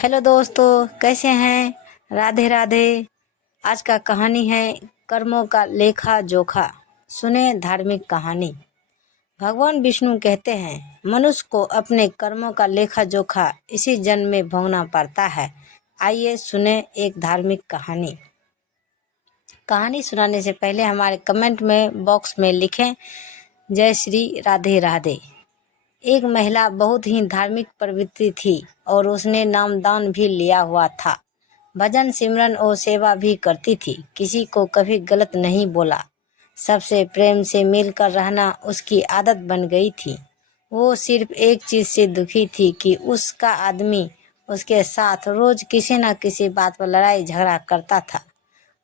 Hello दोस्तों, कैसे हैं? राधे राधे। आज का कहानी है कर्मों का लेखा जोखा। सुने धार्मिक कहानी। भगवान विष्णु कहते हैं मनुष्य को अपने कर्मों का लेखा जोखा इसी जन्म में भोगना पड़ता है। आइए सुने एक धार्मिक कहानी। कहानी सुनाने से पहले हमारे कमेंट में बॉक्स में लिखें जय श्री राधे राधे। एक महिला बहुत ही धार्मिक प्रवृत्ति थी और उसने नामदान भी लिया हुआ था। भजन सिमरन और सेवा भी करती थी। किसी को कभी गलत नहीं बोला। सबसे प्रेम से मिलकर रहना उसकी आदत बन गई थी। वो सिर्फ एक चीज से दुखी थी कि उसका आदमी उसके साथ रोज किसी न किसी बात पर लड़ाई झगड़ा करता था।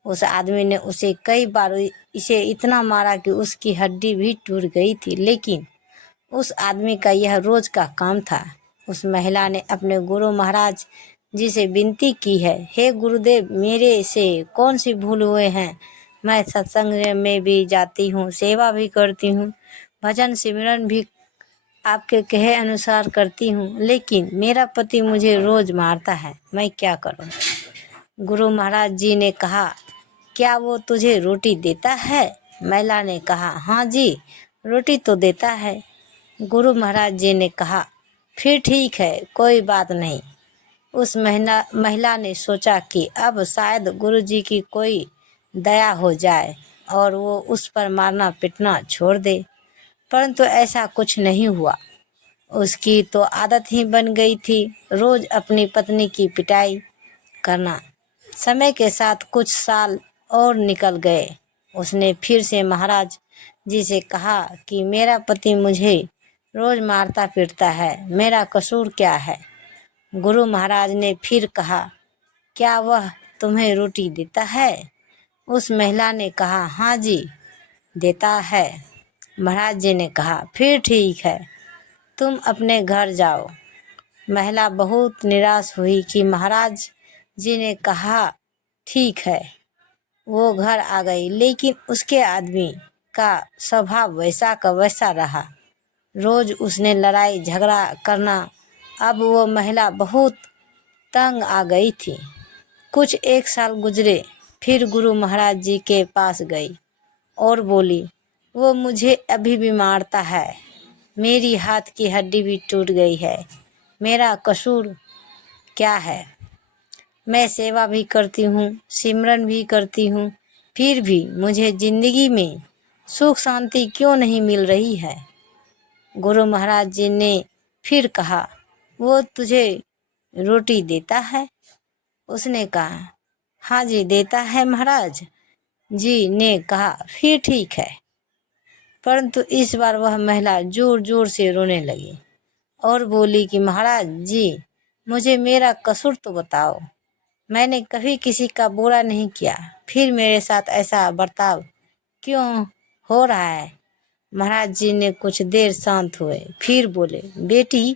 उस आदमी ने उसे कई बार इसे इतना मारा कि उसकी हड्डी भी टूट गई थी, लेकिन उस आदमी का यह रोज का काम था। उस महिला ने अपने गुरु महाराज जी से विनती की है, हे गुरुदेव, मेरे से कौन सी भूल हुए हैं? मैं सत्संग में भी जाती हूँ, सेवा भी करती हूँ, भजन सिमरन भी आपके कहे अनुसार करती हूँ, लेकिन मेरा पति मुझे रोज मारता है। मैं क्या करूँ? गुरु महाराज जी ने कहा, क्या वो तुझे रोटी देता है? महिला ने कहा, हाँ जी, रोटी तो देता है। गुरु महाराज जी ने कहा, फिर ठीक है, कोई बात नहीं। उस महिला ने सोचा कि अब शायद गुरु जी की कोई दया हो जाए और वो उस पर मारना पिटना छोड़ दे, परंतु ऐसा कुछ नहीं हुआ। उसकी तो आदत ही बन गई थी रोज अपनी पत्नी की पिटाई करना। समय के साथ कुछ साल और निकल गए। उसने फिर से महाराज जी से कहा कि मेरा पति मुझे रोज मारता पीटता है, मेरा कसूर क्या है? गुरु महाराज ने फिर कहा, क्या वह तुम्हें रोटी देता है? उस महिला ने कहा, हाँ जी, देता है। महाराज जी ने कहा, फिर ठीक है, तुम अपने घर जाओ। महिला बहुत निराश हुई कि महाराज जी ने कहा ठीक है। वो घर आ गई, लेकिन उसके आदमी का स्वभाव वैसा का वैसा रहा। रोज उसने लड़ाई झगड़ा करना। अब वो महिला बहुत तंग आ गई थी। कुछ एक साल गुजरे, फिर गुरु महाराज जी के पास गई और बोली, वो मुझे अभी भी मारता है, मेरी हाथ की हड्डी भी टूट गई है, मेरा कसूर क्या है? मैं सेवा भी करती हूँ, सिमरन भी करती हूँ, फिर भी मुझे जिंदगी में सुख शांति क्यों नहीं मिल रही है? गुरु महाराज जी ने फिर कहा, वो तुझे रोटी देता है? उसने कहा, हाँ जी, देता है। महाराज जी ने कहा, फिर ठीक है। परंतु इस बार वह महिला जोर जोर से रोने लगी और बोली कि महाराज जी, मुझे मेरा कसूर तो बताओ। मैंने कभी किसी का बुरा नहीं किया, फिर मेरे साथ ऐसा बर्ताव क्यों हो रहा है? महाराज जी ने कुछ देर शांत हुए, फिर बोले, बेटी,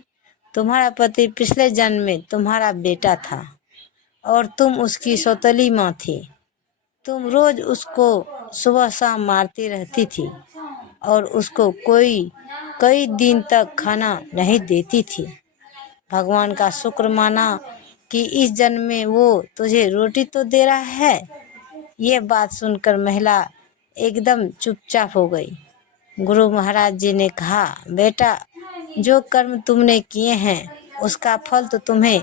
तुम्हारा पति पिछले जन्म में तुम्हारा बेटा था और तुम उसकी सौतेली माँ थी। तुम रोज उसको सुबह शाम मारती रहती थी और उसको कई दिन तक खाना नहीं देती थी। भगवान का शुक्र माना कि इस जन्म में वो तुझे रोटी तो दे रहा है। ये बात सुनकर महिला एकदम चुपचाप हो गई। गुरु महाराज जी ने कहा, बेटा, जो कर्म तुमने किए हैं उसका फल तो तुम्हें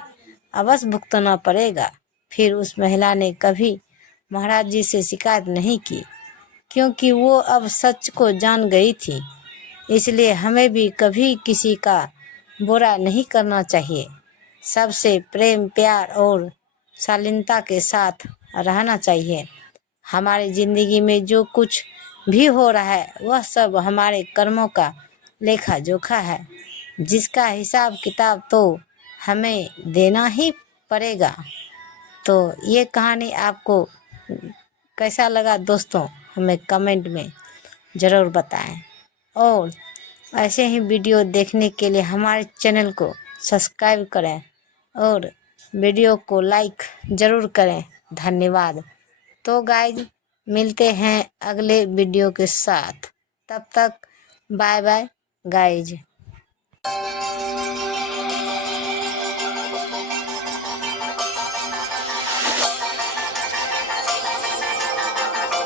अवश्य भुगतना पड़ेगा। फिर उस महिला ने कभी महाराज जी से शिकायत नहीं की, क्योंकि वो अब सच को जान गई थी। इसलिए हमें भी कभी किसी का बुरा नहीं करना चाहिए। सबसे प्रेम प्यार और शालीनता के साथ रहना चाहिए। हमारी जिंदगी में जो कुछ भी हो रहा है वह सब हमारे कर्मों का लेखा जोखा है, जिसका हिसाब किताब तो हमें देना ही पड़ेगा। तो ये कहानी आपको कैसा लगा दोस्तों, हमें कमेंट में ज़रूर बताएं और ऐसे ही वीडियो देखने के लिए हमारे चैनल को सब्सक्राइब करें और वीडियो को लाइक ज़रूर करें। धन्यवाद। तो गाइज, मिलते हैं अगले वीडियो के साथ। तब तक बाय बाय गाइज।